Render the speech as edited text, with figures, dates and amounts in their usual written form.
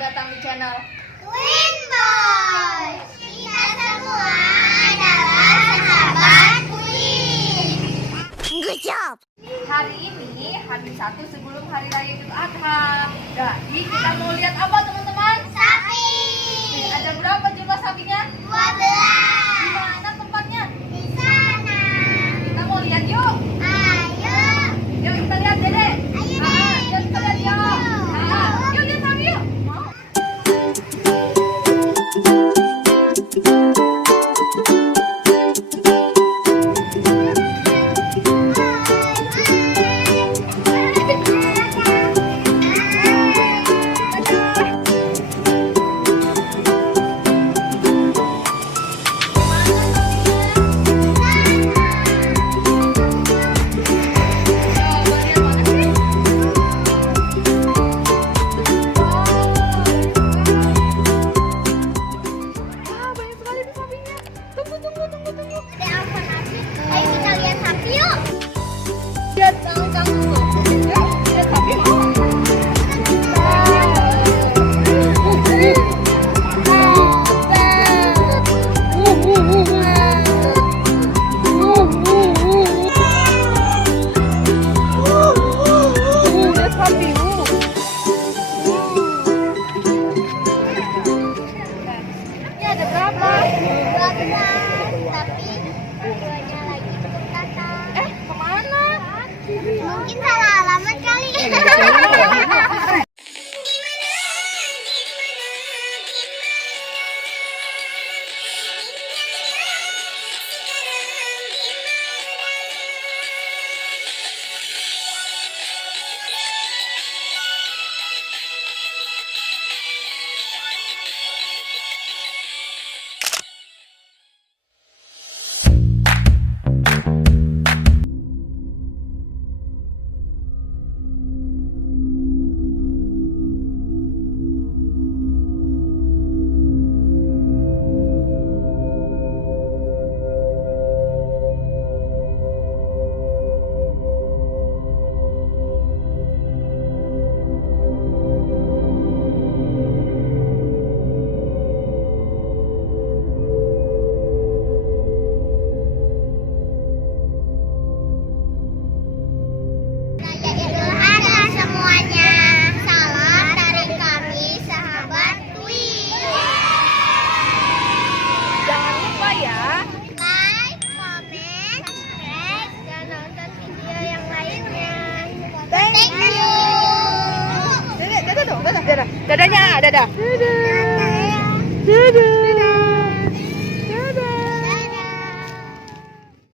datang di channel QURBAN. Kita semua adalah sahabat Queen. Good job. Hari ini hari 1 sebelum Hari Raya Idul Adha. Jadi kita mau lihat apa teman-teman? Sapi. Ada berapa jumlah sapinya? 12. Di mana tempatnya? Di sana. Kita mau lihat yuk. Ayo. Yuk kita lihat Dede. Ayo Yuk kita lihat yuk. Yuk lihat sapi yuk. Mau? Ayo kita lihat sapi yuk. Lihat kang tuh. Lihat sapi mau. Lihat sapi. Ini ada berapa? 12. Tapi duanya lagi belum datang. Kemana? Mungkin salah alamat kali. Raya Idul Adha semuanya. Salam dari kami sahabat Queen. Jangan lupa ya. Like, comment, subscribe, dan nonton video yang lainnya. Thank Thank you. Dadah dong, dadah. Dadanya, dadah. Dadah. Dadah.